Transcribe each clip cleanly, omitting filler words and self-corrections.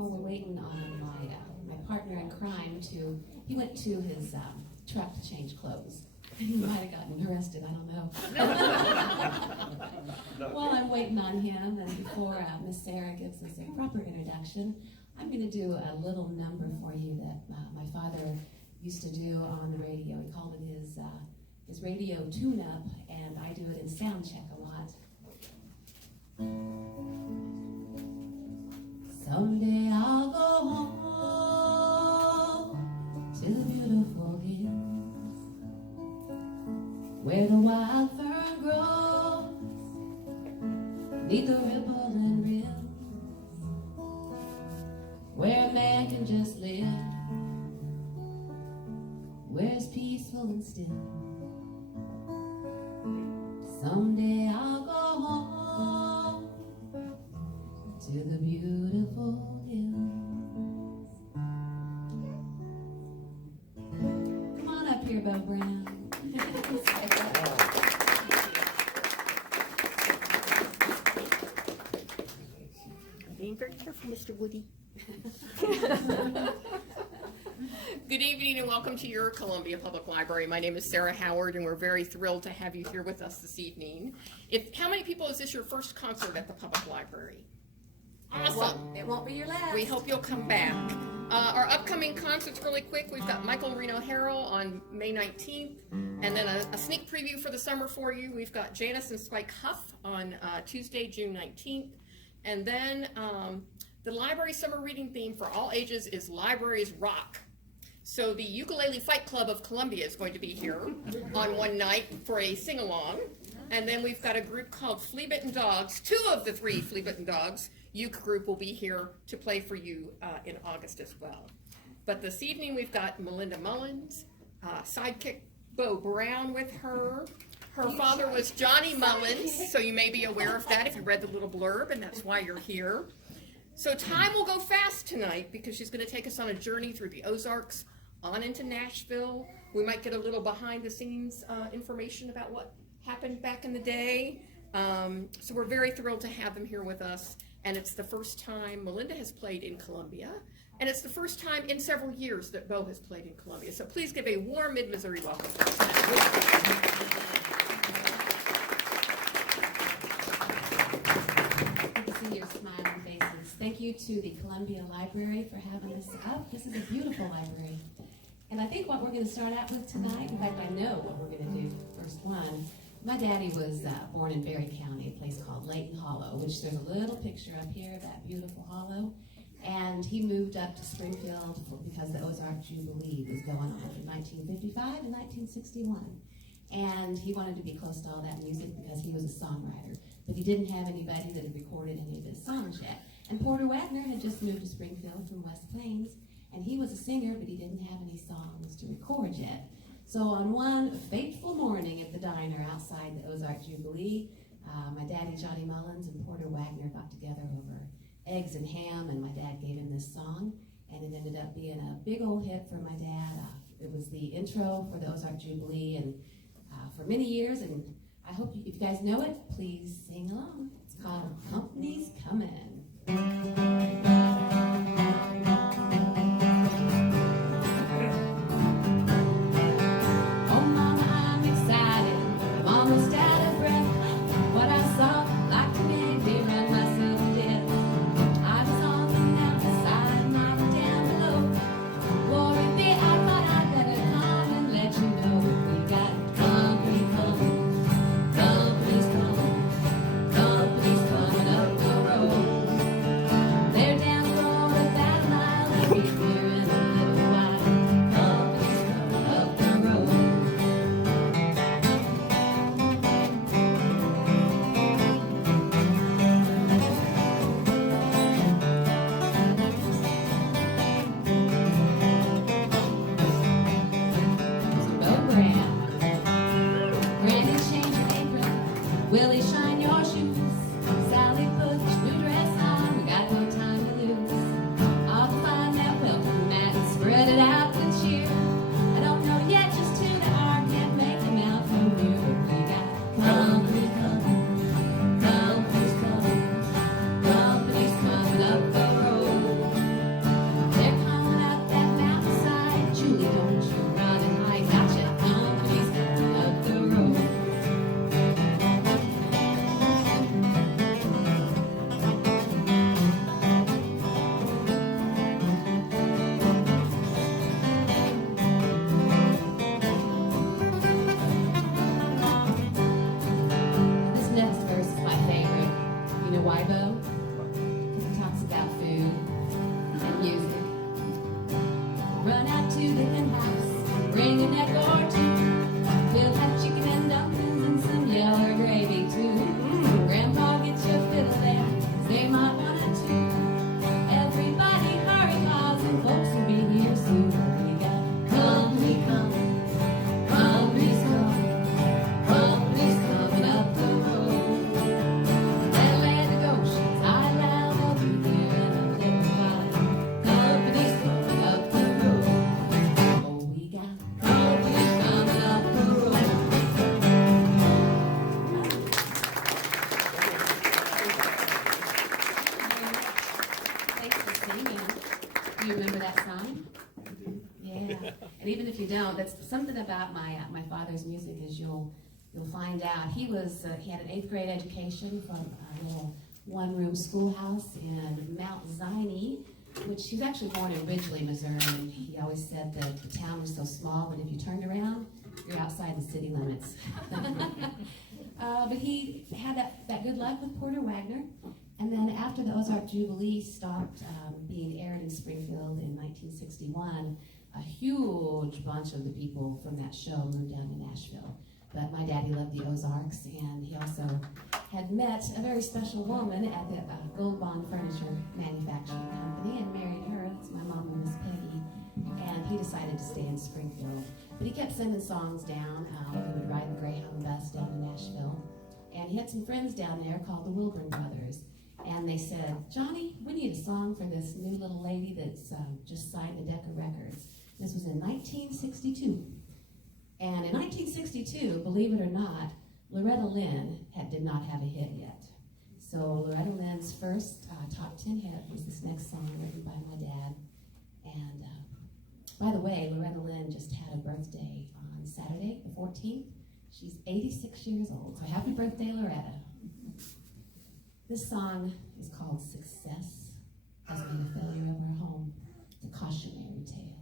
while we're waiting on my partner in crime he went to his truck to change clothes. He might have gotten arrested, I don't know. While I'm waiting on him, and before Miss Sarah gives us a proper introduction, I'm going to do a little number for you that my father used to do on the radio. He called it his radio tune-up, and I do it in sound check a lot. Someday I'll go home to the beautiful hills where the wild fern grows beneath the rippling rills, where a man can just live, where it's peaceful and still. Someday I'll go home to the beautiful hills. Come on up here, Bo Brown. I'm being very careful, Mr. Woody. Good evening and welcome to your Columbia Public Library. My name is Sarah Howard and we're very thrilled to have you here with us this evening. How many people is this your first concert at the Public Library? Awesome. It won't be your last. We hope you'll come back. Our upcoming concerts really quick. We've got Michael Reno Harrell on May 19th, and then a sneak preview for the summer for you. We've got Janice and Spike Huff on Tuesday, June 19th. And then the library summer reading theme for all ages is Libraries Rock. So the Ukulele Fight Club of Columbia is going to be here on one night for a sing-along. And then we've got a group called Flea Bitten Dogs. 2 of the 3 Flea Bitten Dogs uke group will be here to play for you in August as well. But this evening we've got Melinda Mullins, sidekick Bo Brown with her. Her father was Johnny Mullins, so you may be aware of that if you read the little blurb, and that's why you're here. So time will go fast tonight because she's going to take us on a journey through the Ozarks, on into Nashville. We might get a little behind-the-scenes information about what happened back in the day. So we're very thrilled to have them here with us. And it's the first time Melinda has played in Columbia. And it's the first time in several years that Bo has played in Columbia. So please give a warm Mid-Missouri welcome. Good to see your smiling faces. Thank you to the Columbia Library for having us out. This is a beautiful library. And I think what we're going to start out with tonight, in fact, I know what we're going to do first one. My daddy was born in Berry County, a place called Layton Hollow, which there's a little picture up here of that beautiful hollow. And he moved up to Springfield because the Ozark Jubilee was going on in 1955 and 1961. And he wanted to be close to all that music because he was a songwriter. But he didn't have anybody that had recorded any of his songs yet. And Porter Wagner had just moved to Springfield from West Plains. And he was a singer, but he didn't have any songs to record yet. So on one fateful morning at the diner outside the Ozark Jubilee, my daddy, Johnny Mullins, and Porter Wagner got together over eggs and ham, and my dad gave him this song, and it ended up being a big old hit for my dad. It was the intro for the Ozark Jubilee, and for many years, and I hope if you guys know it, please sing along. It's called Company's Comin'. Almost out of breath. What I saw like to make me run myself to death. I was on the outside and I was down below. Worried me, I thought I'd better come and let you know that we got company coming. Company's coming. Company's coming. Weibo. He talks about food and music. Run out to the hen house, bring an egg or two. We'll have chicken and dumplings and some yellow gravy too. Grandpa, get your fiddle there, 'cause they might want it too. Everybody hurry, cause the folks will be here soon. We got company coming, company's coming, company's coming up the road. Atlantic Ocean's Island will be here in a little while. Company's coming up the road. Oh, we got company coming up the road. Thanks for singing. Do you remember that song? Yeah. And even if you don't, that's something about my father's music is you'll find out. He had an 8th grade education from a little one-room schoolhouse in Mount Ziney, which he was actually born in Ridgely, Missouri, and he always said that the town was so small, but if you turned around, you're outside the city limits. But he had that good luck with Porter Wagner, and then after the Ozark Jubilee stopped being aired in Springfield in 1961, a huge bunch of the people from that show moved down to Nashville. But my daddy loved the Ozarks, and he also had met a very special woman at the Gold Bond Furniture Manufacturing Company and married her. That's my mom and Miss Peggy. And he decided to stay in Springfield. But he kept sending songs down. He would ride the Greyhound bus down to Nashville. And he had some friends down there called the Wilburn Brothers. And they said, Johnny, we need a song for this new little lady that's just signed a Decca Records. This was in 1962. And in 1962, believe it or not, Loretta Lynn did not have a hit yet. So Loretta Lynn's first top 10 hit was this next song written by my dad. And by the way, Loretta Lynn just had a birthday on Saturday, the 14th. She's 86 years old, so happy birthday, Loretta. This song is called Success Has Been a Failure of Our Home. It's a cautionary tale.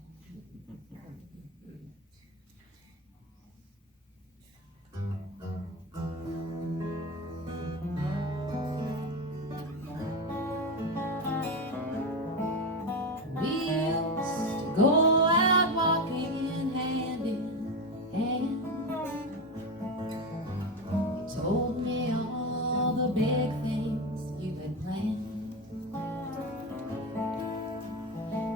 We used to go out walking hand in hand. You told me all the big things you had planned.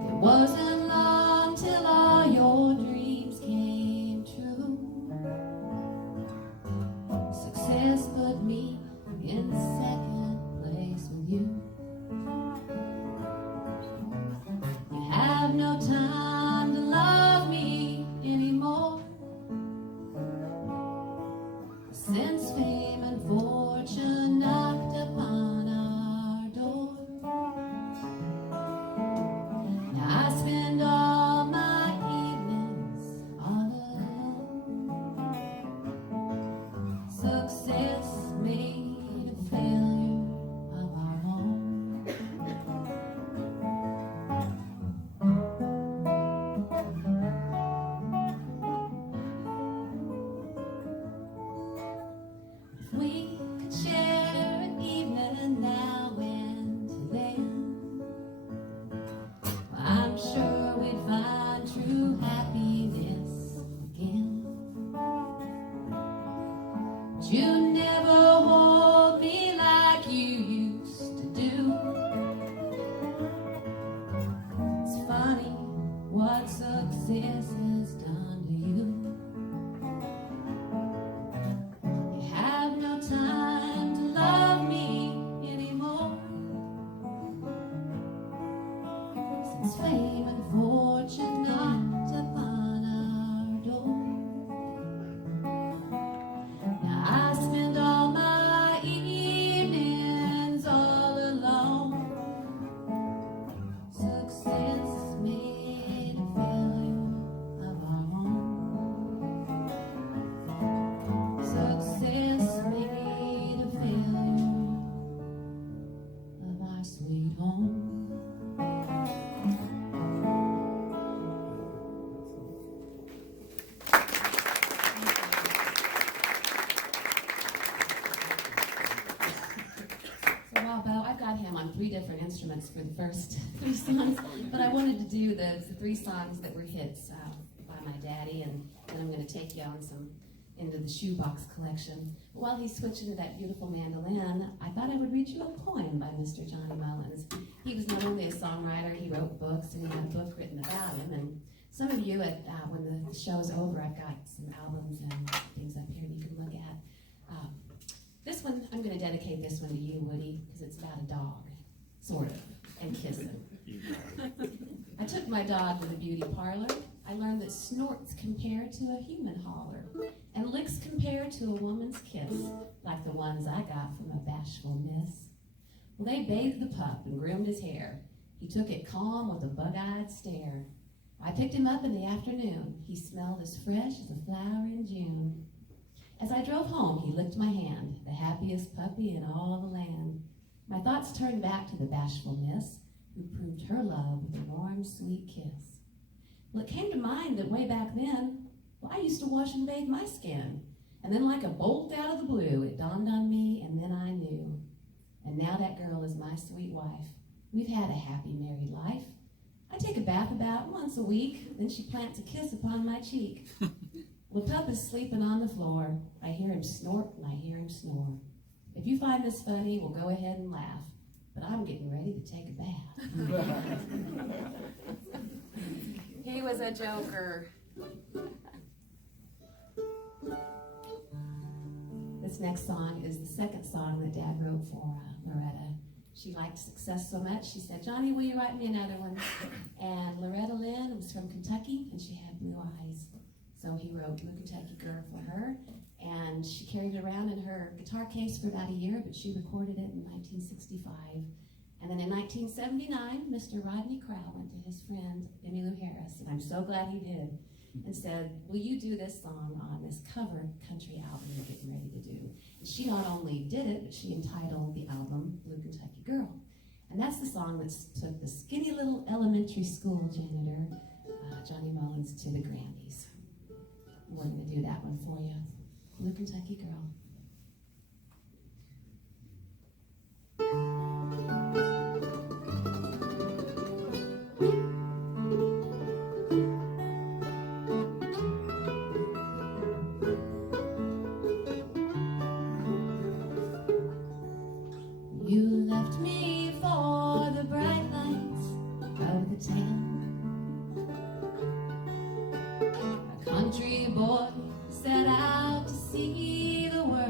It wasn't long till all your dreams came true. Success put me in second place with you. You have no time to love me anymore, since fame and fortune knocked upon our door. Now I spend all my evenings all alone. Success made a failure of our home. If we could share an evening now and then, well, I'm sure we'd find true happiness again. But you never hold me like you used to do. It's funny what success has done to you. You have no time to love me anymore, since fame and fortune knocked upon our door. Now I spend all my evenings all alone. Success made a failure of our home. Success made a failure of our sweet home. got him on 3 different instruments for the first 3 songs, but I wanted to do the 3 songs that were hits by my daddy, and then I'm going to take you on into the shoebox collection. But while he's switching to that beautiful mandolin, I thought I would read you a poem by Mr. Johnny Mullins. He was not only a songwriter, he wrote books, and he had a book written about him. And some of you, when the show's over, I've got some albums and things up here you can look at. This one, I'm going to dedicate this one to you, Woody, because it's about a dog, sort of, and kissing. I took my dog to the beauty parlor. I learned that snorts compare to a human holler, and licks compare to a woman's kiss, like the ones I got from a bashful miss. Well, they bathed the pup and groomed his hair. He took it calm with a bug-eyed stare. I picked him up in the afternoon. He smelled as fresh as a flower in June. As I drove home, he licked my hand, the happiest puppy in all the land. My thoughts turned back to the bashful miss, who proved her love with a warm, sweet kiss. Well, it came to mind that way back then, I used to wash and bathe my skin. And then like a bolt out of the blue, it dawned on me, and then I knew. And now that girl is my sweet wife. We've had a happy married life. I take a bath about once a week, then she plants a kiss upon my cheek. The pup is sleeping on the floor. I hear him snort and I hear him snore. If you find this funny, we'll go ahead and laugh. But I'm getting ready to take a bath. He was a joker. This next song is the second song that Dad wrote for Loretta. She liked success so much, she said, "Johnny, will you write me another one?" And Loretta Lynn was from Kentucky, and she had blue eyes. So he wrote Blue Kentucky Girl for her, and she carried it around in her guitar case for about a year, but she recorded it in 1965. And then in 1979, Mr. Rodney Crowell went to his friend, Emmylou Harris, and I'm so glad he did, and said, "Will you do this song on this cover country album you're getting ready to do?" And she not only did it, but she entitled the album Blue Kentucky Girl. And that's the song that took the skinny little elementary school janitor, Johnny Mullins, to the Grammys. We're going to do that one for you. Blue Kentucky Girl. You left me for the bright lights of the town. A country boy set out to see the world.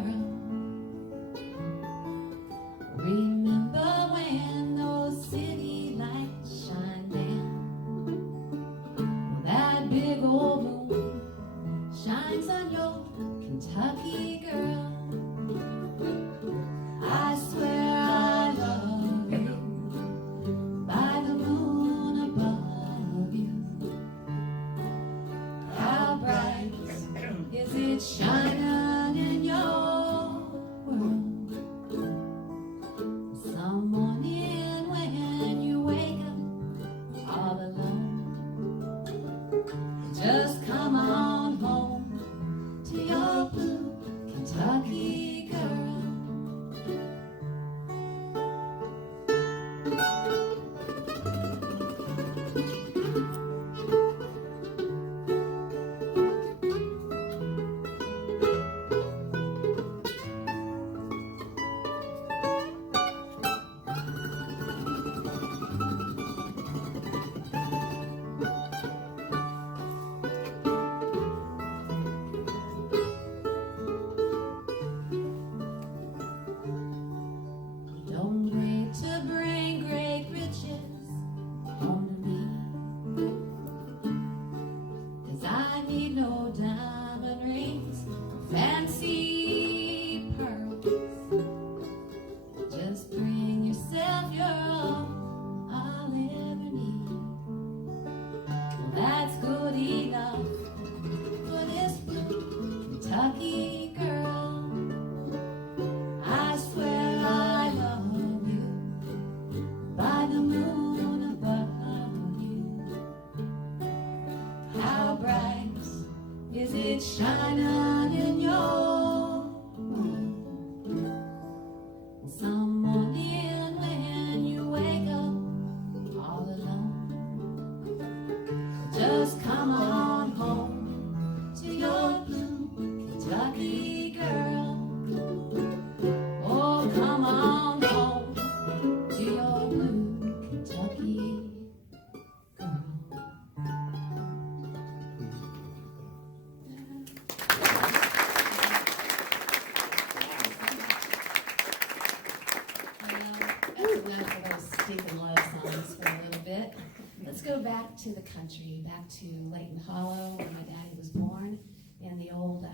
Let's go back to the country, back to Layton Hollow, where my daddy was born, in the old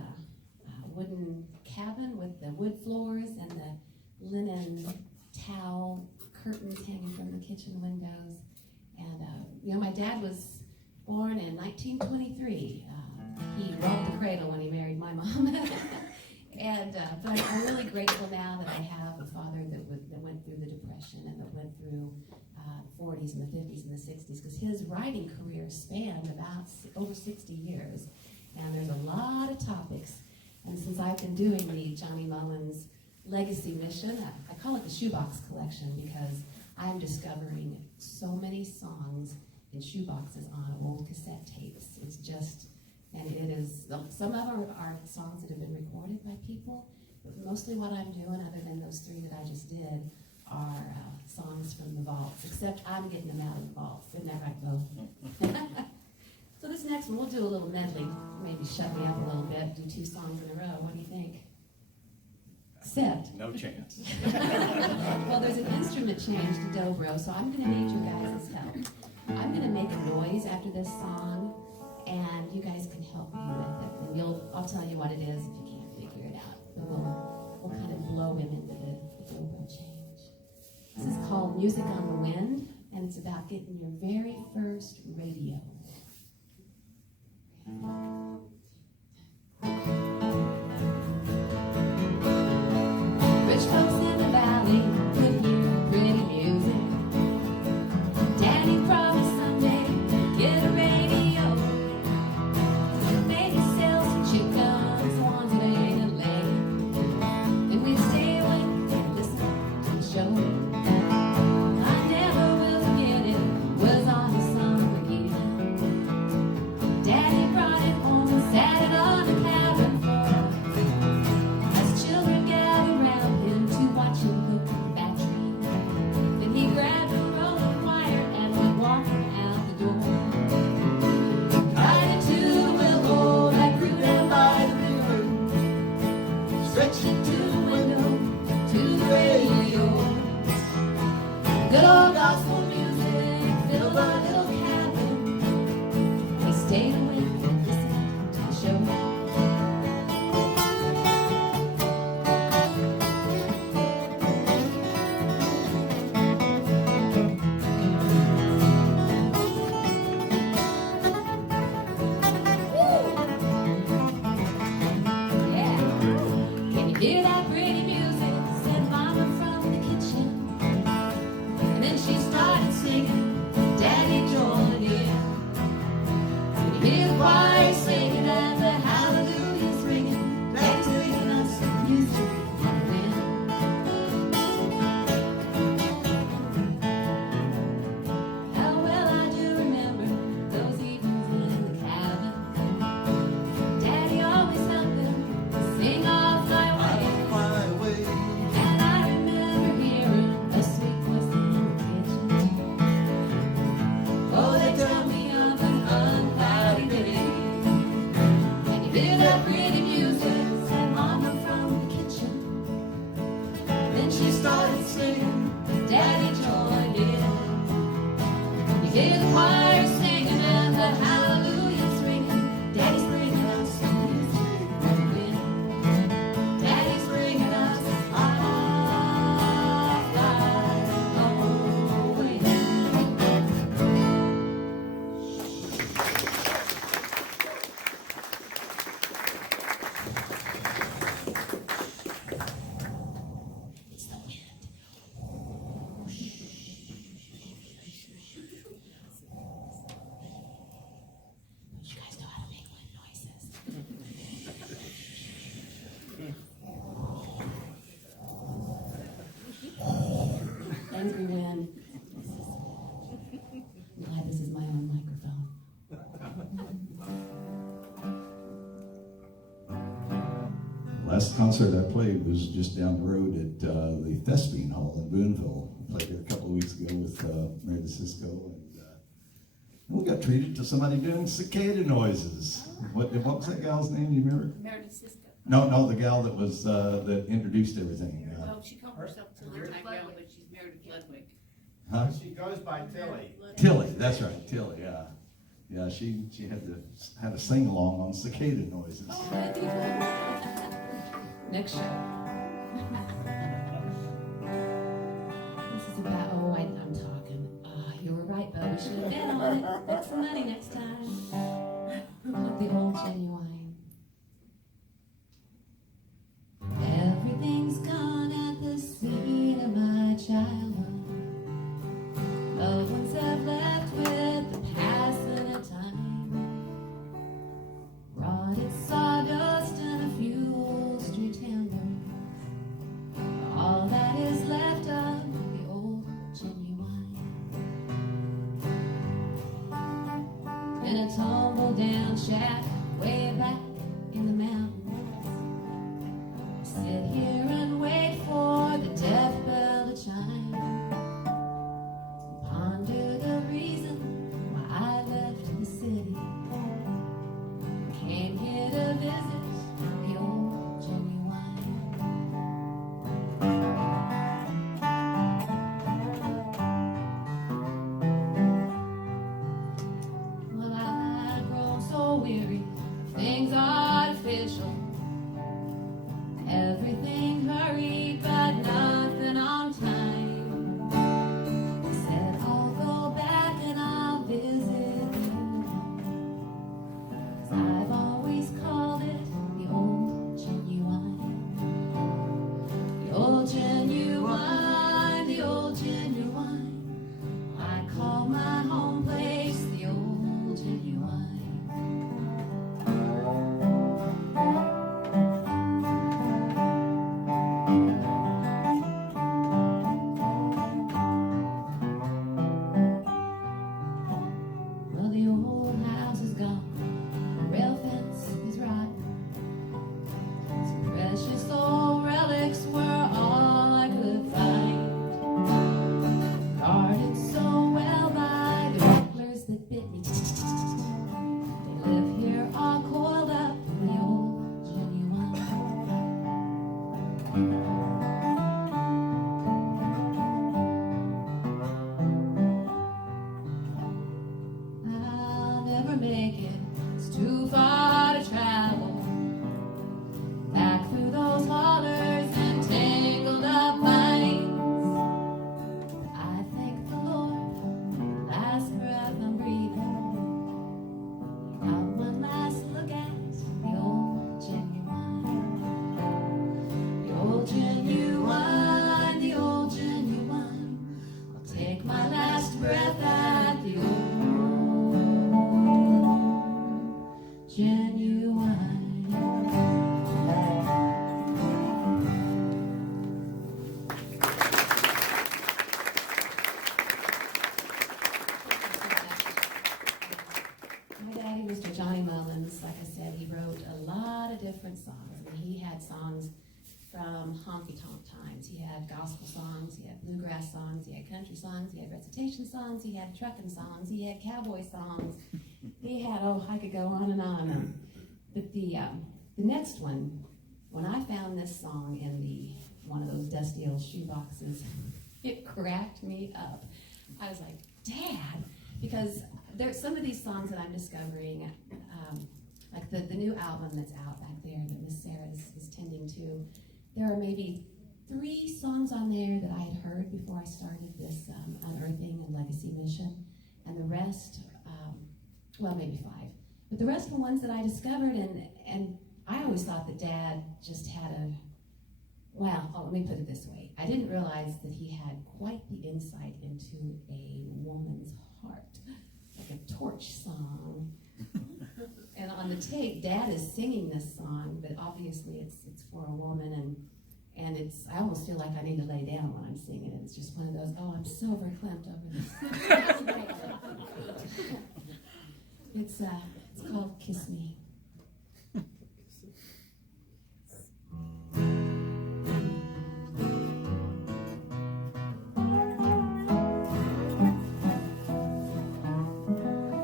wooden cabin with the wood floors and the linen towel curtains hanging from the kitchen windows. And, my dad was born in 1923. He rocked the cradle when he married my mom. But I'm really grateful now that I have a father that went through the Depression and that went through the 40s and the 50s and the 60s, because his writing career spanned about over 60 years. And there's a lot of topics. And since I've been doing the Johnny Mullins Legacy Mission, I call it the Shoebox Collection, because I'm discovering so many songs in shoeboxes on old cassette tapes. It's just, and it is, some of them are songs that have been recorded by people, but mostly what I'm doing, other than those three that I just did, are songs from the vaults, except I'm getting them out of the vaults. Isn't that right, Bo? So this next one, we'll do a little medley, maybe shut me up a little bit, do 2 songs in a row. What do you think? Set. No chance. Well, there's an instrument change to dobro, so I'm going to need your guys' help. I'm going to make a noise after this song, and you guys can help me with it. And I'll tell you what it is if you can't figure it out. But we'll kind of blow him into the dobro change. This is called Music on the Wind, and it's about getting your very first radio. Rich folks in the valley could hear pretty music. Daddy promised someday to get a radio. Maybe sell some chickens once a day in Atlanta. And we'd stay awake and listen to the show. I never will forget it, was on the summer again. Daddy brought it home and sat it on the cabin floor. As children gathered round him to watch him hook the battery. Then he grabbed a roll of wire and went walking out the door. Right into the willow that grew down by the river. Stretched it to the window, to the radio. Good old gospel music filled our little cabin. We stayed awake and listened to the show. Yeah. Can you hear that pretty music? Said Mama from the kitchen. And then she started singing, Daddy joined in. Can you hear the choir singing and the hallelujahs ringing? Daddy's bringing us some music on the wind. How well I do remember those evenings in the cabin. Daddy always helped them sing off my way. And I remember hearing a sweet voice in the kitchen. Oh, they tell me of an uncloudy day. And you hear that pretty music, said Mama from the kitchen. Then she started singing, Daddy joined in. You hear the choir singing and the hallelujahs ringing. Daddy's bringing us some music on the wind. Daddy's bringing us off like the wind. It's the wind. You guys know how to make wind noises. Angry wind. I'm glad this is my own microphone. Last concert I played was just down the road at the Thespian Hall in Booneville. I played there a couple of weeks ago with Melinda Cisco, and we got treated to somebody doing cicada noises. What was that gal's name? You remember? Meredith Cisco. No, the gal that was that introduced everything. Well, she called herself to Ludwig, but she's Meredith Ludwig. Huh? She goes by Tilly. Tilly, that's right, Tilly, yeah. Yeah, she had to sing along on cicada noises. Oh, that'd be fun. Next show. This is about, I'm talking. You were right, Bo. We should have been on it. Make some money next time. The old genuine. Everything's gone at the scene of my childhood. Loved ones have left with the passing of time. Rotted sawdust and a few old street handles. All that is left of the old genuine. In a tumble down shack way back in the mountains. Sit here and wait for the death bell to chime. Ponder the reason why I left the city. Came here to visit the old genuine. Well, I've grown so weary of things artificial. Everything hurried, but nothing on time. I said I'll go back and I'll visit the old home. 'Cause I've always called it the old genuine. The old genuine, the old genuine. I call my home place the old genuine. Well, the old house is gone, the rail fence is rotten. Some precious old relics were all I could find. Guarded so well by the rattlers that bit me. They live here all coiled up in the old genuine. I'll never make it, it's too far to travel. Back through those hollers and tangled up vines. I thank the Lord for the last breath I'm breathing. Got one last look at the old genuine. The old genuine, the old genuine. I'll take my last breath at the old genuine. My daddy, Mr. Johnny Mullins, like I said, he wrote a lot of different songs. And he had songs from honky-tonk times. He had gospel songs, he had bluegrass songs, he had country songs, he had recitation songs, he had trucking songs, he had cowboy songs. He had, I could go on and on. But the next one, when I found this song in one of those dusty old shoe boxes, it cracked me up. I was like, Dad, because there's some of these songs that I'm discovering, like the new album that's out back there that Miss Sarah is tending to. There are maybe 3 songs on there that I had heard before I started this Unearthing and Legacy mission, and the rest, well, maybe 5. But the rest were ones that I discovered, and I always thought that Dad just had let me put it this way. I didn't realize that he had quite the insight into a woman's heart, like a torch song. And on the tape, Dad is singing this song, but obviously it's for a woman, and I almost feel like I need to lay down when I'm singing it. It's just one of those, I'm so verklempt over this. It's called Kiss Me.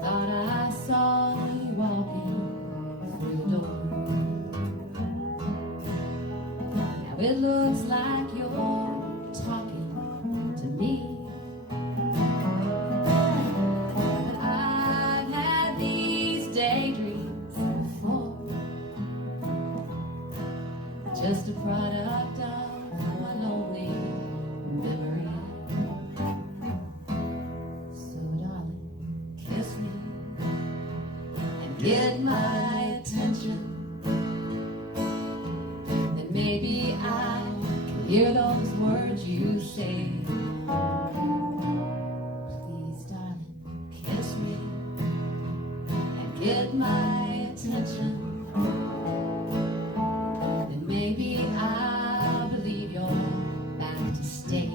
Thought I saw you walking through the door. Now it looks like you're talking to me. get my attention, then maybe I can hear those words you say. Please, darling, kiss me and get my attention, then maybe I'll believe you're back to stay.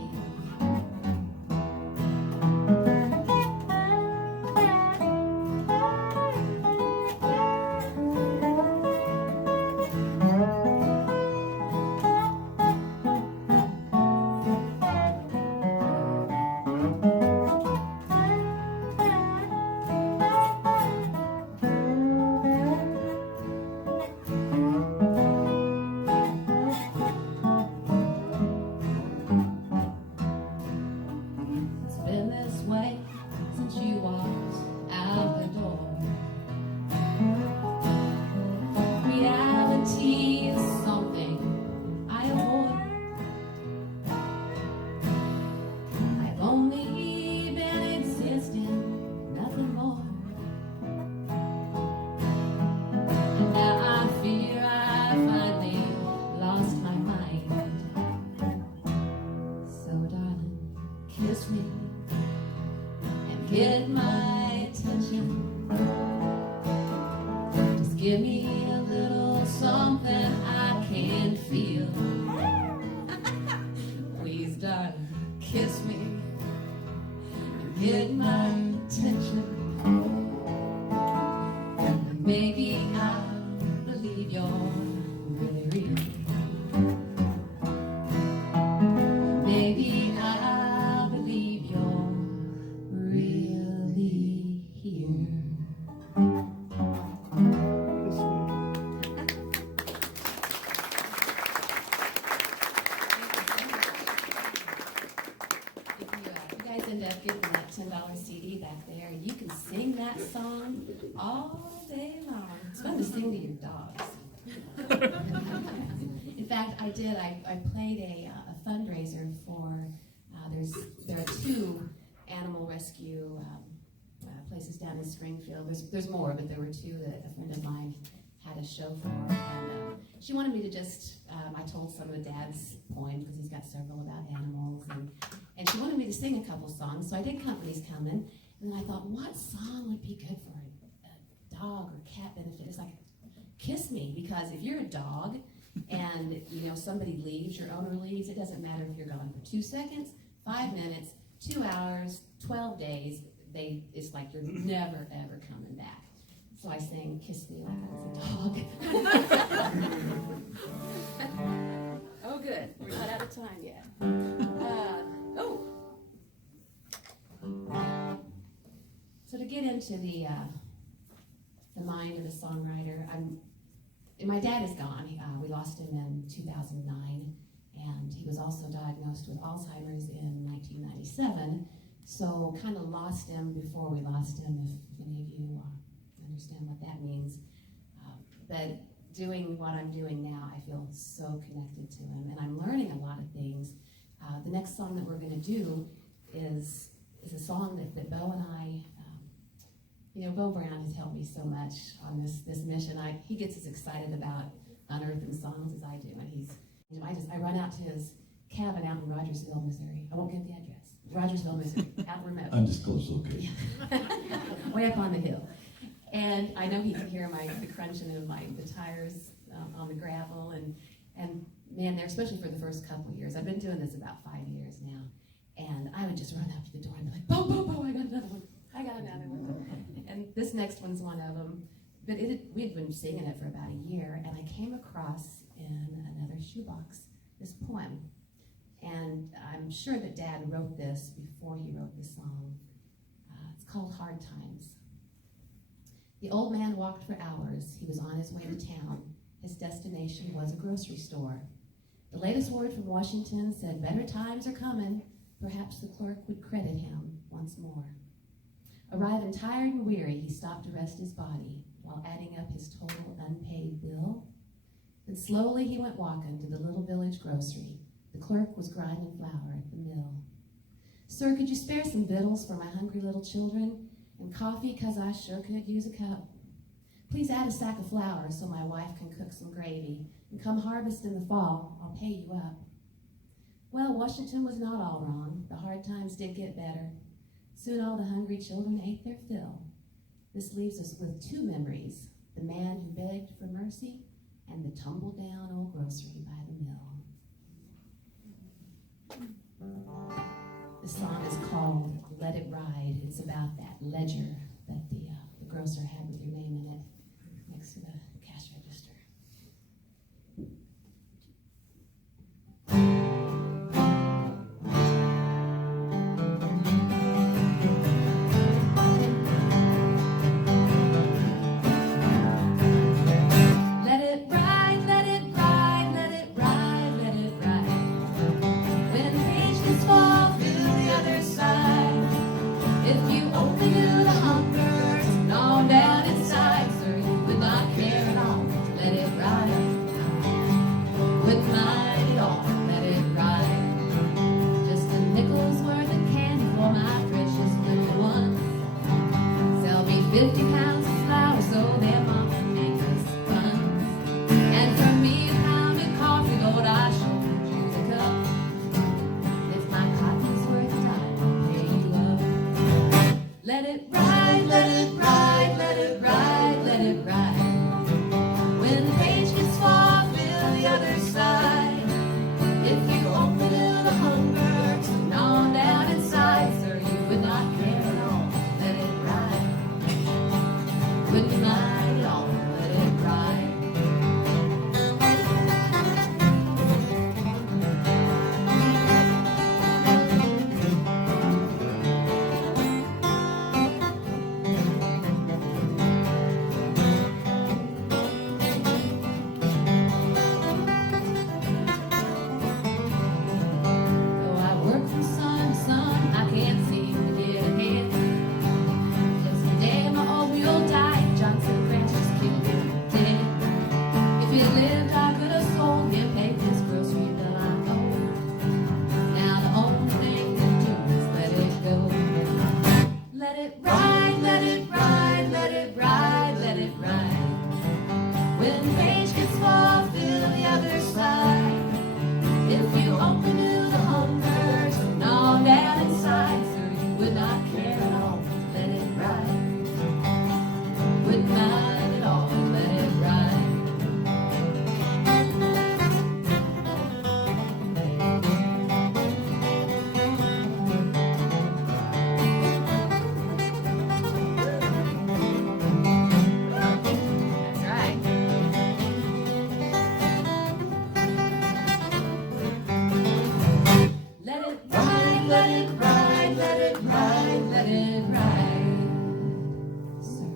It's been this way since you walked out the door. Reality is something I avoid. I've only been existing, nothing more. And now I fear I finally lost my mind. So darling, kiss me and get my attention. Just give me a little something I can feel. Please, darling, kiss me and get my attention. And maybe I'll believe you're really real. Maybe I'll believe you're really here. If you guys end up getting that $10 CD back there, you can sing that song all day long. It's fun to sing to your dogs. In fact, I did. I played a fundraiser for, there are two animal rescue places down in Springfield. There's more, but there were two that a friend of mine had a show for. And she wanted me to just, I told some of the dad's poems, because he's got several about animals. And she wanted me to sing a couple songs, so I did Company's Coming. And then I thought, what song would be good for a dog or cat benefit? It's like, kiss me, because if you're a dog and somebody leaves, your owner leaves, it doesn't matter if you're gone for 2 seconds, 5 minutes, 2 hours, 12 days, it's like you're never ever coming back. So I sang Kiss Me Like I Was a Dog. Oh good, we're not out of time yet. So to get into the mind of the songwriter, my dad is gone. We lost him in 2009, and he was also diagnosed with Alzheimer's in 1997. So kind of lost him before we lost him, if any of you understand what that means. But doing what I'm doing now, I feel so connected to him, and I'm learning a lot of things. The next song that we're going to do is a song that Bo and I, Bo Brown has helped me so much on this mission. He gets as excited about unearthing songs as I do, and I run out to his cabin out in Rogersville, Missouri. I won't give the address. Rogersville, Missouri, out remote. Undisclosed location. Way up on the hill. And I know he can hear the crunching of the tires on the gravel, and man, there, especially for the first couple years. I've been doing this about 5 years now, and I would just run out to the door and be like, Bo, Bo, Bo, I got another one. I got another one. And this next one's one of them. But we had been singing it for about a year, and I came across in another shoebox this poem. And I'm sure that Dad wrote this before he wrote this song. It's called Hard Times. The old man walked for hours. He was on his way to town. His destination was a grocery store. The latest word from Washington said better times are coming. Perhaps the clerk would credit him once more. Arriving tired and weary, he stopped to rest his body while adding up his total unpaid bill. Then slowly he went walking to the little village grocery. The clerk was grinding flour at the mill. Sir, could you spare some victuals for my hungry little children? And coffee, 'cause I sure could use a cup. Please add a sack of flour so my wife can cook some gravy. And come harvest in the fall, I'll pay you up. Well, Washington was not all wrong. The hard times did get better. Soon all the hungry children ate their fill. This leaves us with two memories, the man who begged for mercy and the tumble-down old grocery by the mill. The song is called Let It Ride. It's about that ledger that the grocer had with your name in it next to the cash register. Let it ride, let it ride, let it ride, let it ride. When pages fall through the other side, if you only knew the hunger gnawed down inside, sir, you would not care at all. Let it ride, wouldn't mind at all. Let it ride. Just a nickel's worth of candy for my precious little ones. Sell me 50 pounds of flour so their mama can make us buns. And for me a pound of coffee, Lord, I sure could use a cup. If my cotton's worth a dime, I'll pay you up. Let it ride, let it ride, let it ride, let it ride. When the page gets full, fill the other side. If you only knew the hunger to gnaw down inside, sir, you would not care at all. Let it ride. Wouldn't mind at all. Let it ride. Though I work from sun to sun, I can't seem to get ahead. Yesterday my old mule died, Johnson Branch just killed him dead. If he lived, I could have sold him, paid this grocery bill I owe. Now the only thing to do is let it go. Let it ride, let it ride, let it ride, let it ride. When the page gets full, fill the other side. If you only knew the hunger to gnaw down inside, sir, you would not care at all. Let it ride. Wouldn't mind at all. Let it ride. That's right. Let it ride, let it ride, let it ride, let it ride. Sir.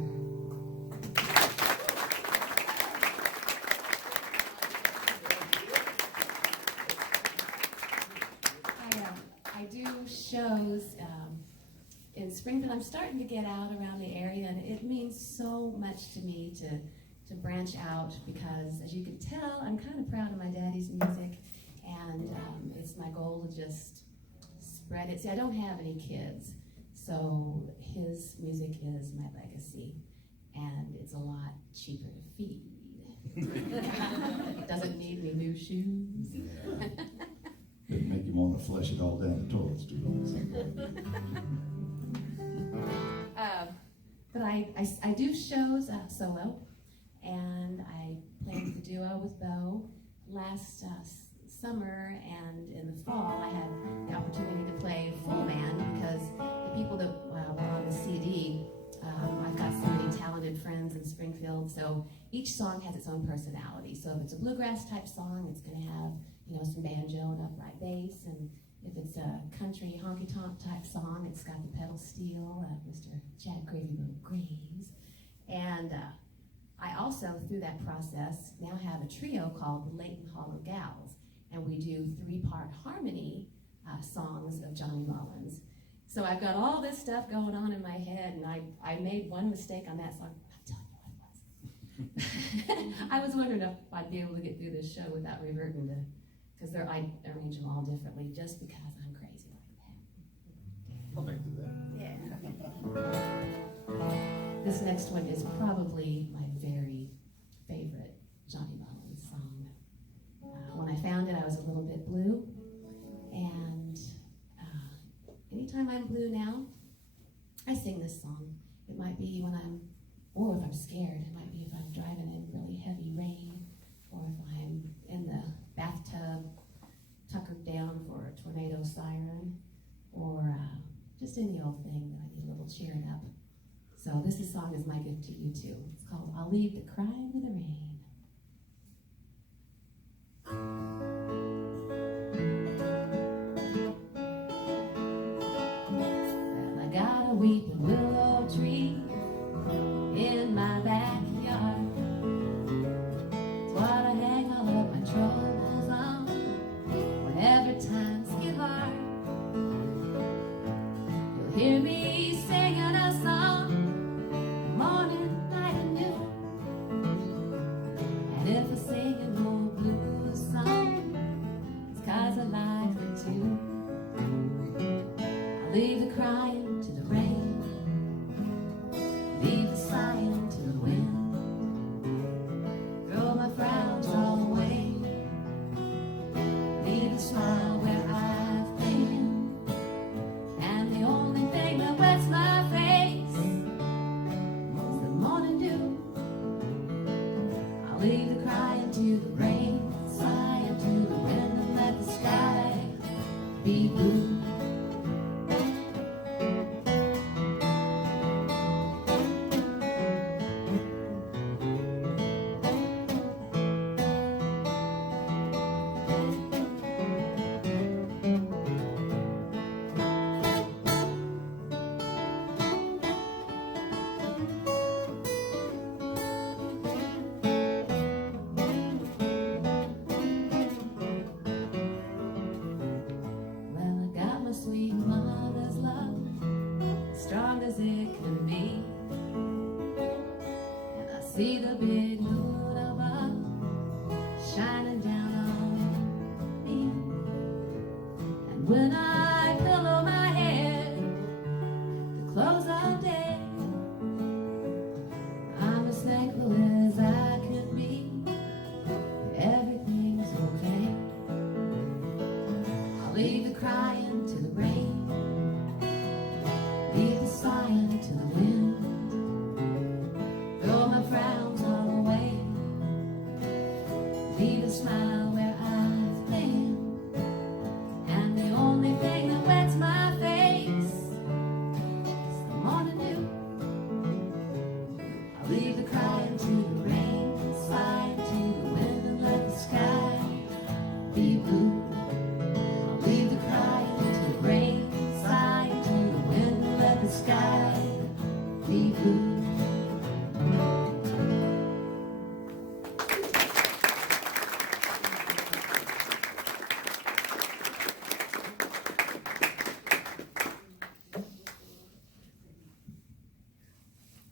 I do shows in Springfield. I'm starting to get out around the area, and it means so much to me to branch out because, as you can tell, I'm kind of proud of my daddy's music, and it's my goal to just spread it. See, I don't have any kids, so his music is my legacy, and it's a lot cheaper to feed. It doesn't need any new shoes. Didn't make you want to flush it all down the toilet too long. But I do shows solo, and I played the duo with Bo last summer, and in the fall I had the opportunity to play full band because the people that were on the CD, I've got so many talented friends in Springfield, so each song has its own personality. So if it's a bluegrass type song, it's going to have some banjo and upright bass, and if it's a country honky-tonk type song, it's got the pedal steel, Mr. Chad Gravyboat Graves. And I also, through that process, now have a trio called the Leighton Hollow Gals, and we do 3-part harmony songs of Johnny Mullins. So I've got all this stuff going on in my head, and I made one mistake on that song. I'll tell you what it was. I was wondering if I'd be able to get through this show without reverting to, because I arrange them all differently, just because I'm crazy like that. I'll make that. Yeah. This next one is probably my very anytime I'm blue now, I sing this song. It might be when or if I'm scared. It might be if I'm driving in really heavy rain, or if I'm in the bathtub, tuckered down for a tornado siren, or just any old thing that I need a little cheering up. So this song is my gift to you too. It's called I'll Leave the Crying to the Rain. Well, I got a weeping willow tree in my backyard. It's what I hang all of my troubles on whenever times get hard. You'll hear me singing a song morning, night, and noon. And if I sing an old blues song, it's 'cause I like the tune. I'll leave the crying to the rain, leave the sighing to the wind, throw my frowns all away, leave the smile where I've been, and the only thing that wets my face is the morning dew. I'll leave the crying to the rain, sighing to the wind, and let the sky be blue. Well, I got my sweet mother's love, strong as it can be, and I see the big moon above shining down on me. And when I pillow my head to close of day, I'm as thankful as I can be. Everything's okay. I'll leave the crying to the rain, leave the sighing to the wind, throw my frowns all away, leave a smile where I've been, and the only thing that wets my face is the morning dew. I'll leave the crying to the rain, sighing to the wind, and let the sky be blue. I'll leave the crying to the rain, sighing to the wind, and let the sky be blue.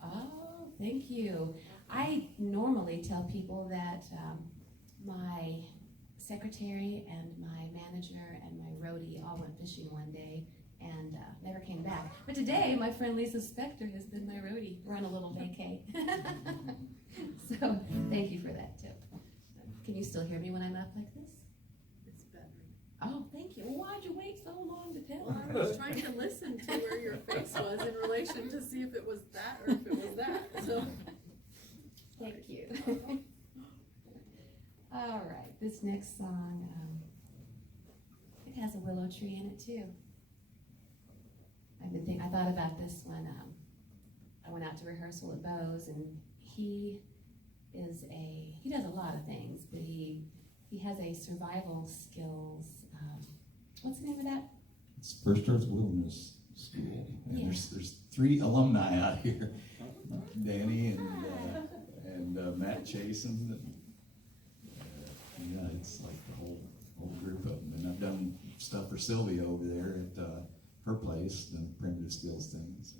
Oh, thank you. I normally tell people that my secretary and my manager and my roadie all went fishing one day and never came back. But today, my friend Lisa Spector has been my roadie. We're on a little vacay. So thank you for that tip. Can you still hear me when I'm up like this? It's better. Oh, thank you. Well, why'd you wait so long to tell Well, me? I was trying to listen to where your face was in relation to see if it was that or if it was that, so. Thank you. All right, this next song, it has a willow tree in it too. I thought about this when I went out to rehearsal at Bo's, and he does a lot of things, but he has a survival skills, what's the name of that? It's First Earth Wilderness School. And Yeah. there's 3 alumni out here, Danny and Matt Chasen. Yeah, it's like the whole group of them. And I've done stuff for Sylvia over there at her place, the primitive skills things.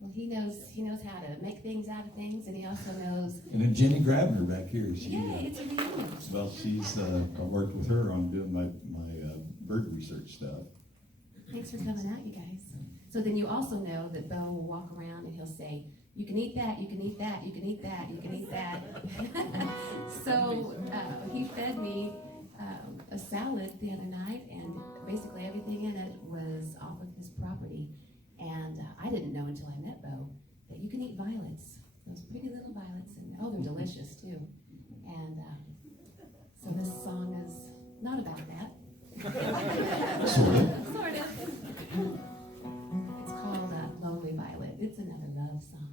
Well, he knows how to make things out of things, and he also knows. And then Jenny Grabner back here. Yay, it's a reunion. Well, she's I worked with her on doing my bird research stuff. Thanks for coming out, you guys. So then you also know that Bo will walk around and he'll say, you can eat that, you can eat that, you can eat that, you can eat that. So he fed me a salad the other night, and basically everything in it was off of his property. can eat violets, those pretty little violets, and oh, they're delicious too. And so this song is not about that. Sort of. Sort of. It's called Lonely Violet. It's another love song.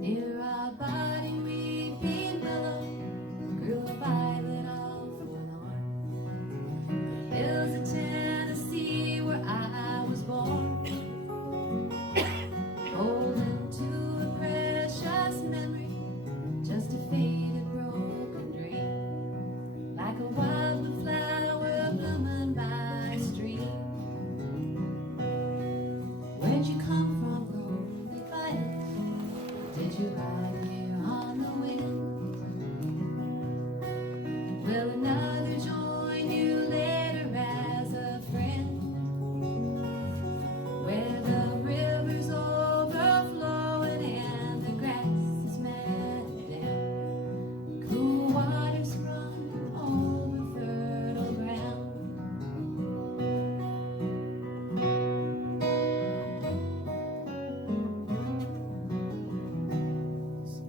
Near our body weeping willow grew a violet all forlorn. The hills of Tennessee where I was born, holding to a precious memory, just a faded broken dream, like a wildwood flower blooming by a stream. Where'd you come from, lonely violet? Did you ride here on the wind? Will another join you later as a friend? Where the river's overflowing and the grass is matted down, cool waters run over fertile ground.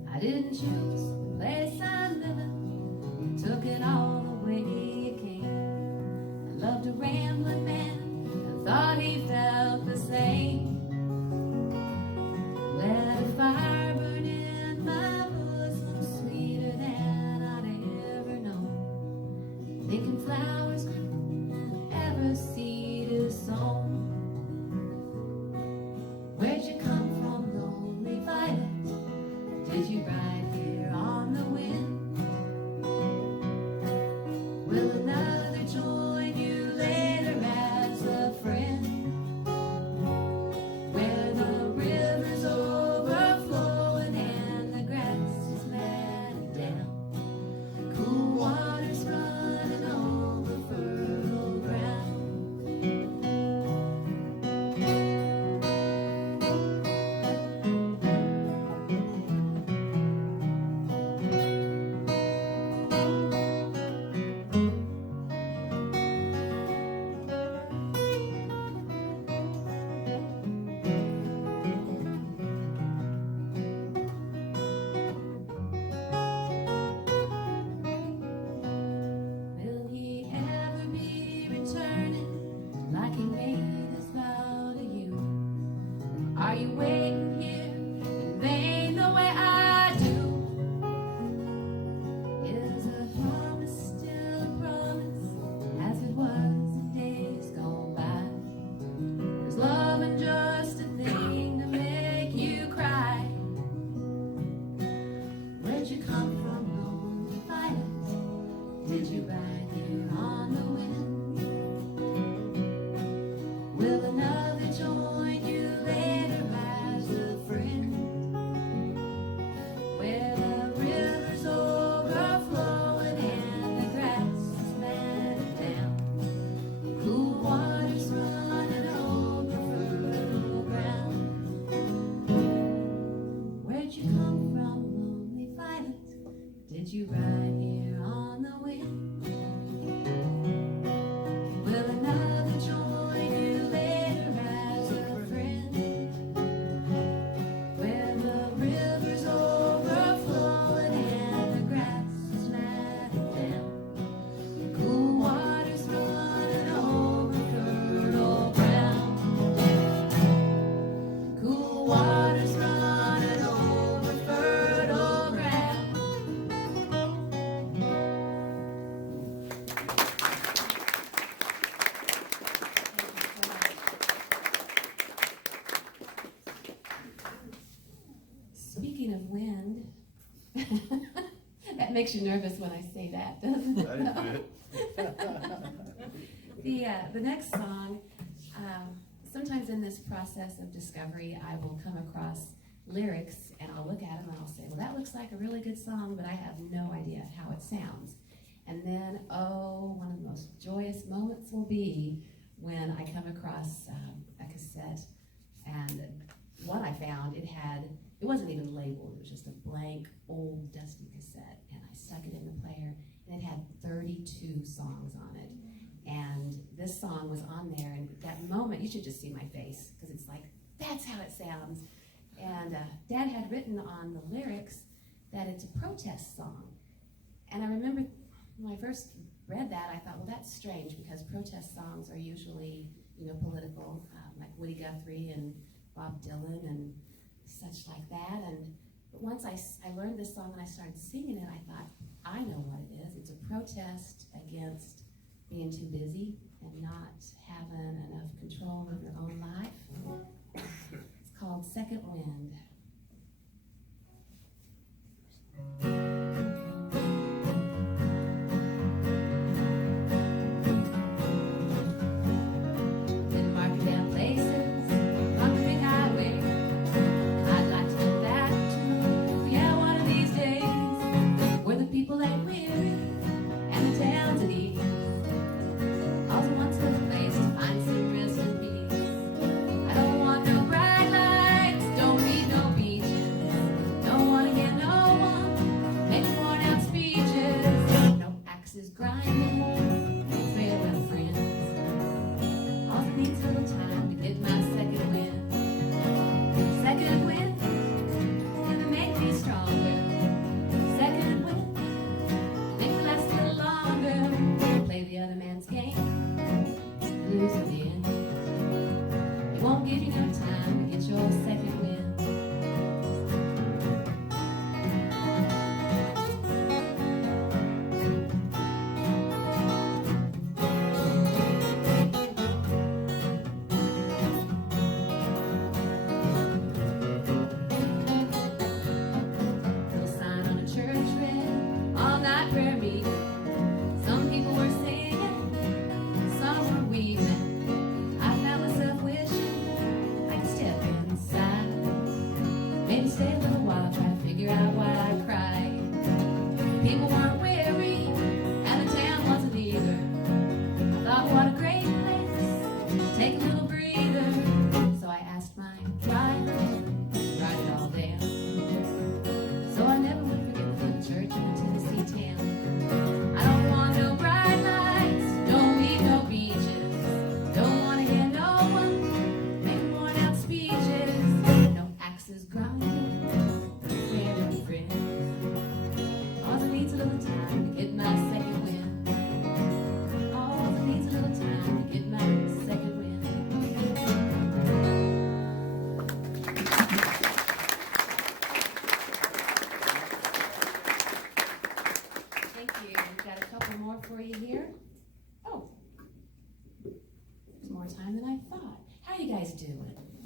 I didn't choose the place I live in, I took it all the way it came. I loved a rambling man, I thought he felt the same. Let a fire burn in my bosom, sweeter than I'd ever known. Thinking flowers grew, ever seed is sown. Where'd you come from, lonely violet? Did you ride here on the wind? Will another join you later as a friend? Where the river's overflowing and the grass is matted down, cool waters running over fertile ground. Will he ever be returning like he made his vow to you? Are you waiting here in vain the way I do? Is a promise still a promise as it was in days gone by? Is loving just a thing to make you cry? Where'd you come from, lonely violet? Did you ride here on the wind? Will another join you later as a friend? Where the river's overflowing and the grass is matted down, cool waters running over fertile ground. Where'd you come from, lonely violet? Did you ride here on the wind? Will another join you later as a friend? Where the river's overflowing and the grass is matted down, cool waters running over fertile ground. Cool waters running over fertile ground. Speaking of wind, that makes you nervous when I say that, doesn't it? I didn't do it. The next song, sometimes in this process of discovery, I will come across lyrics and I'll look at them and I'll say, well, that looks like a really good song, but I have no idea how it sounds. And then, one of the most joyous moments will be when I come across a cassette, and what I found, it wasn't even labeled, it was just a blank, old, dusty cassette, and I stuck it in the player, and it had 32 2 songs on it. And this song was on there, and that moment, you should just see my face, because it's like, that's how it sounds. And Dad had written on the lyrics that it's a protest song. And I remember when I first read that, I thought, well, that's strange, because protest songs are usually, political, like Woody Guthrie and Bob Dylan and such like that. But once I learned this song and I started singing it, I thought, I know what it is. It's a protest against being too busy and not having enough control of your own life. It's called Second Wind.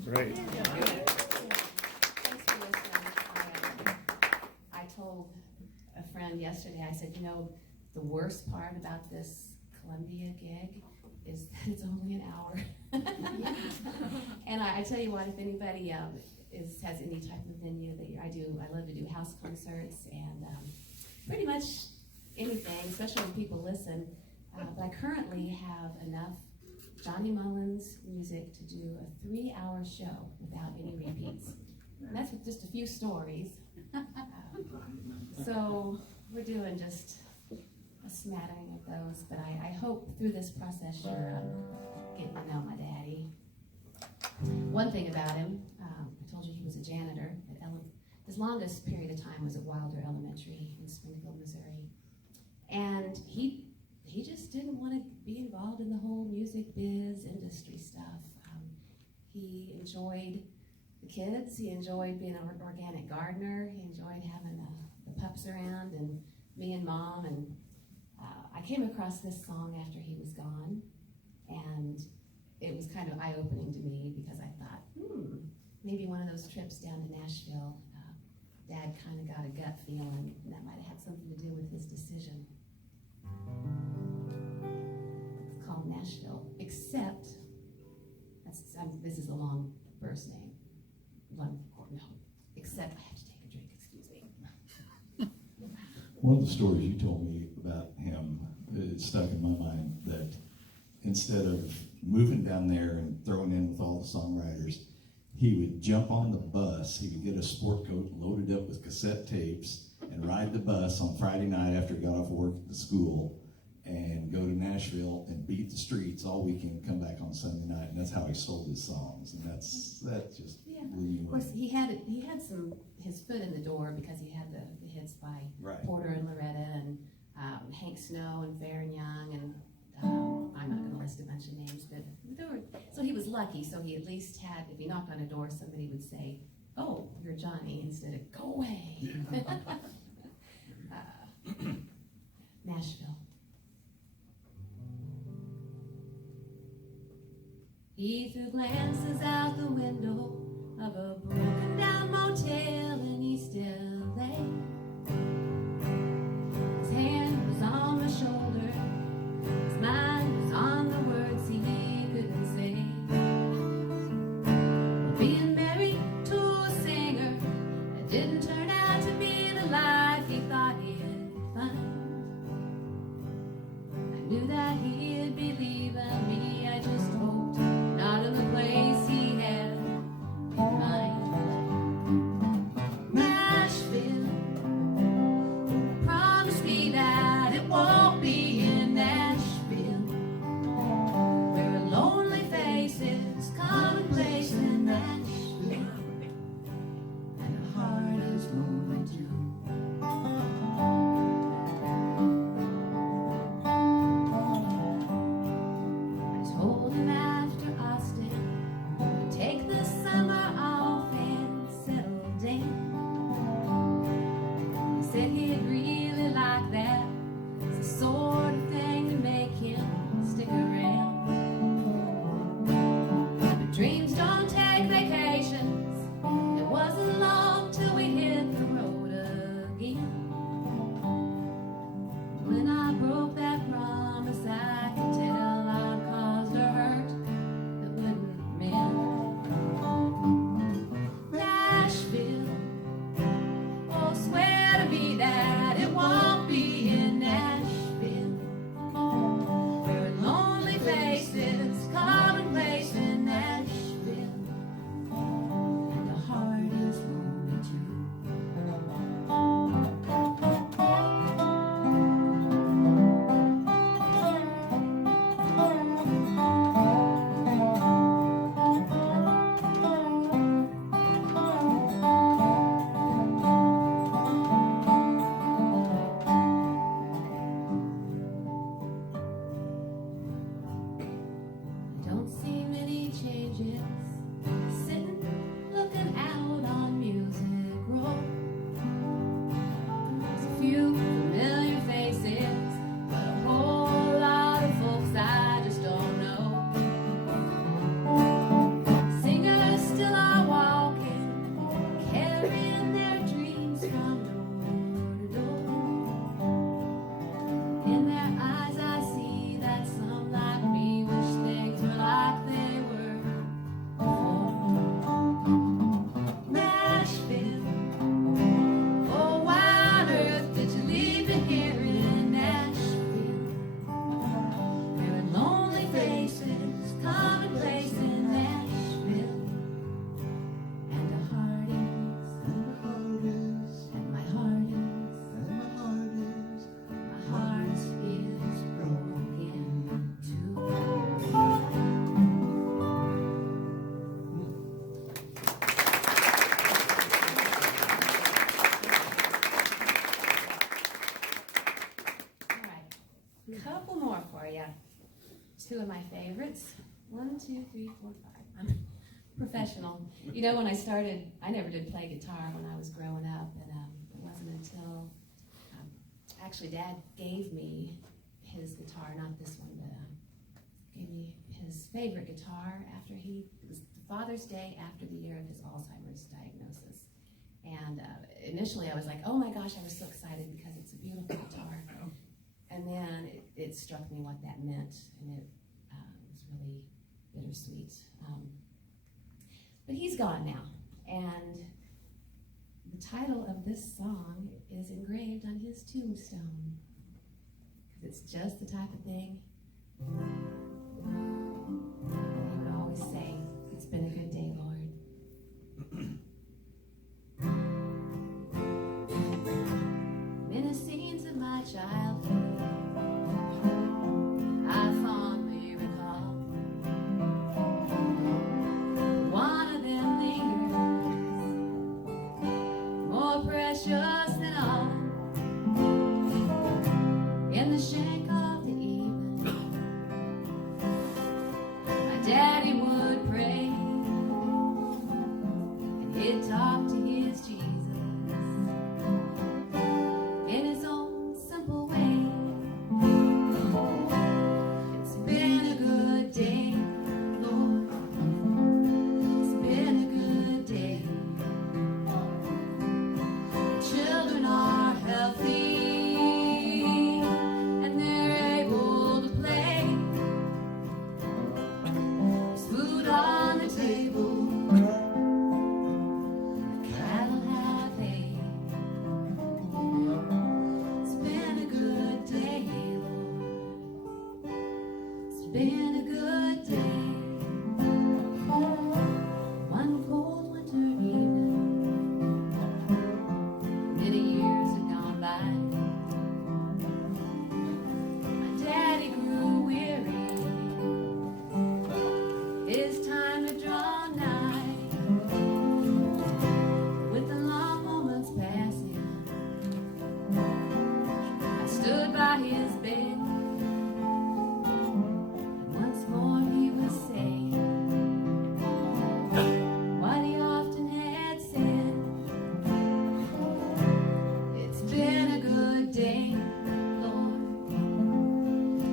Right. Thanks for listening. I told a friend yesterday, I said, the worst part about this Columbia gig is that it's only an hour. And I tell you what, if anybody has any type of venue that I love to do house concerts and pretty much anything, especially when people listen. But I currently have enough Johnny Mullins music to do a 3-hour show without any repeats. And that's with just a few stories. So we're doing just a smattering of those, but I hope through this process you're getting to know my daddy. One thing about him, I told you he was a janitor at his longest period of time was at Wilder Elementary in Springfield, Missouri. And he just didn't want to be involved in the whole music biz industry stuff. He enjoyed the kids. He enjoyed being an organic gardener. He enjoyed having the pups around and me and Mom. And I came across this song after he was gone, and it was kind of eye-opening to me because I thought, maybe one of those trips down to Nashville, Dad kind of got a gut feeling, and that might have had something to do with his decision. It's called Nashville, except, this is a long verse name. Except I have to take a drink, excuse me. One of the stories you told me about him, it stuck in my mind, that instead of moving down there and throwing in with all the songwriters, he would jump on the bus, he would get a sport coat loaded up with cassette tapes and ride the bus on Friday night after he got off work at the school and go to Nashville and beat the streets all weekend, come back on Sunday night, and that's how he sold his songs, and that just Yeah. blew me Of away. course, he had his foot in the door because he had the hits by Right. Porter and Loretta and Hank Snow and Fair and Young and I'm not going to list a bunch of names, but so he was lucky. So he at least had, if he knocked on a door, somebody would say, "Oh, you're Johnny," instead of "Go away." Nashville. He threw glances out the window of a broken down motel and he still lay. His hand was on my shoulder, his mind was on the words he couldn't say. Being married to a singer that didn't turn out to be the life he thought he'd find. I knew that he'd be leaving me, I just hoped not in the place he had in mind. Nashville, promise me that it won't be in Nashville, where a lonely face is commonplace in Nashville, and a heart is lonely too. Told him after Austin would take the summer off and settle down. He said he'd really like that. It's the sort of thing to make him stick around. But dreams don't take vacations. It wasn't long till we hit the road again. When I broke that promise, I could tell I'd caused a hurt that wouldn't mend. Nashville, oh, swear to me that it won't be in Nashville, where a lonely face is commonplace in Nashville, and the heart is lonely too. Don't see many changes, sitting looking out on Music Row. There's a few familiar faces, but a whole lot of folks I just don't know. Singers still are walking, carrying their dreams from door to door. In their eyes I see that some like me wish things were like they were before. Nashville, oh why on earth did you leave me here in Nashville, where a lonely faces commonplace in Nashville, and a heart is, and my heart is, my heart is broken too. All right, a couple more for you. Two of my favorites. 1, 2, 3, 4, 5. I'm professional. You know, when I started, I never did play guitar when I was growing up, and it wasn't until actually Dad gave me his guitar, not this one, but gave me his favorite guitar after it was Father's Day after the year of his Alzheimer's diagnosis. And initially I was like, oh my gosh, I was so excited because it's a beautiful guitar. And then it struck me what that meant, and it was really bittersweet. But he's gone now, and the title of this song is engraved on his tombstone, because it's just the type of thing he would always say, "It's been a good day, Lord." Many scenes of my childhood been a good day. One cold winter evening, many years have gone by. My daddy grew weary, his time had drawn nigh. With the long moments passing, I stood by his bed. Once more he would say what he often had said. It's been a good day, Lord.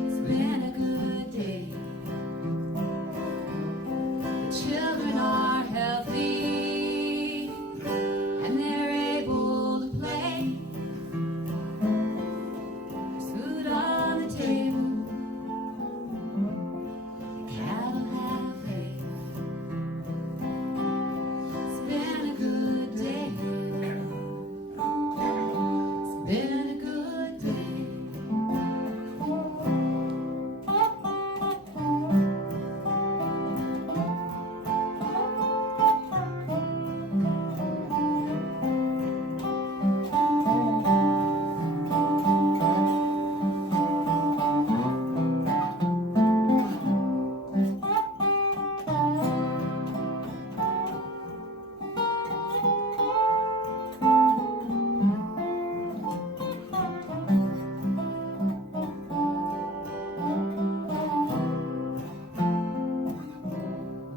It's been a good day. The children are healthy and they're able to play. There's food on the table. Cattle have hay. It's been a good day. It's been a good day.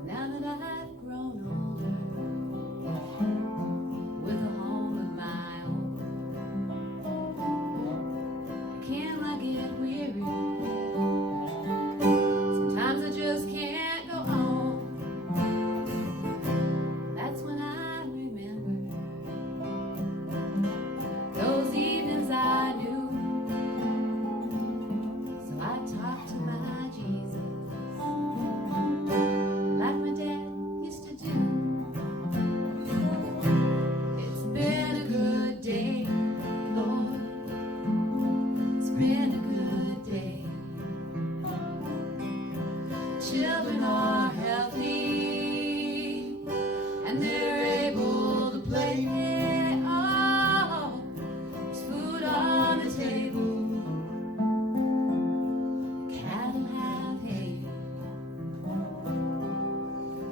Now that I've grown older, with a home of my own, can I get weary? Sometimes I just can't go on. That's when I remember those evenings I knew. So I talk to my Jesus like my dad used to do. It's been a good day, Lord. It's been a good day. Children are healthy and they're able to play. Oh, there's food on the table. Cattle have hay.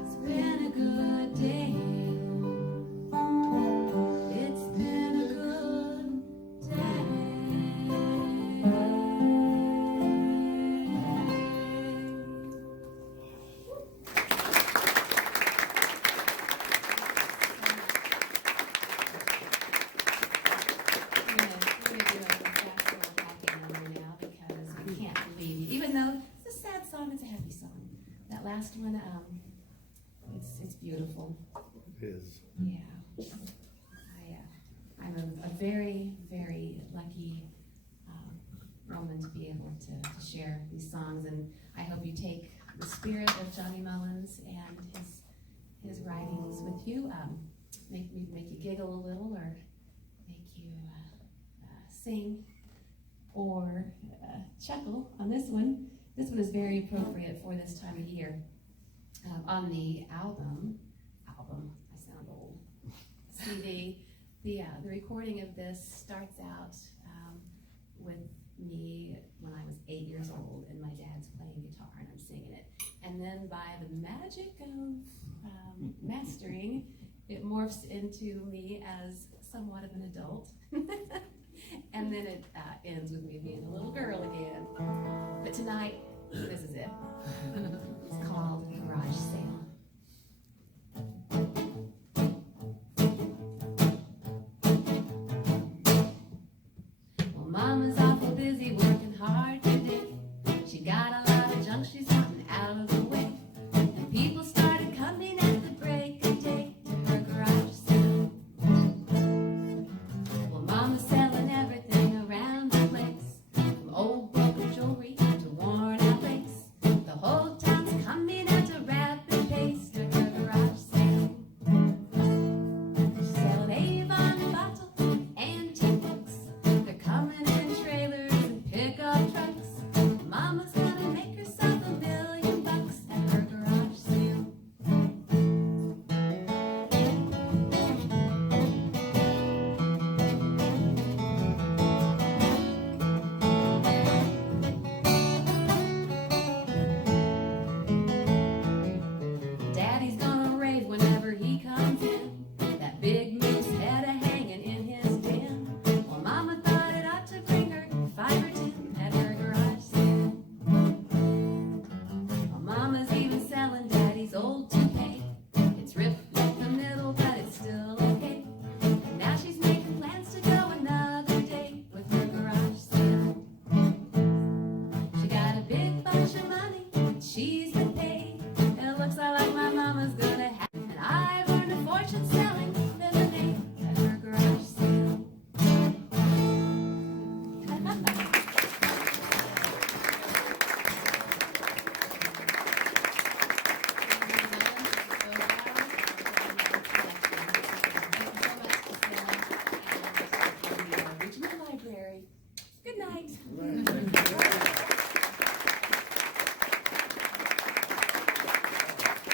It's been a good day. It's been a good day. We're gonna do a fast little packing number now because we can't leave you. Even though it's a sad song, it's a happy song. That last one, it's beautiful. It is. Yeah. I'm a very, very lucky woman to be able to share these songs, and I hope you take the spirit of Johnny Mullins and his writings with you. Make you giggle a little, or make you sing, or chuckle on this one. This one is very appropriate for this time of year. On the album, I sound old, CD, the recording of this starts out with me when I was 8 years old, and my dad's playing guitar and I'm singing it. And then by the magic of mastering, it morphs into me as somewhat of an adult. And then it ends with me being a little girl again. But tonight, this is it. It's called Garage Sale. Well, Mama's awful busy working hard today. She got a lot of junk she's wanting out of the way. And people started coming at the break of day to her garage sale. Well, Mama's selling everything around the place, from old broken jewelry to worn out lace. The whole town's coming at a rapid pace to her garage sale. She's selling Avon bottles, antique books. They're coming in trailers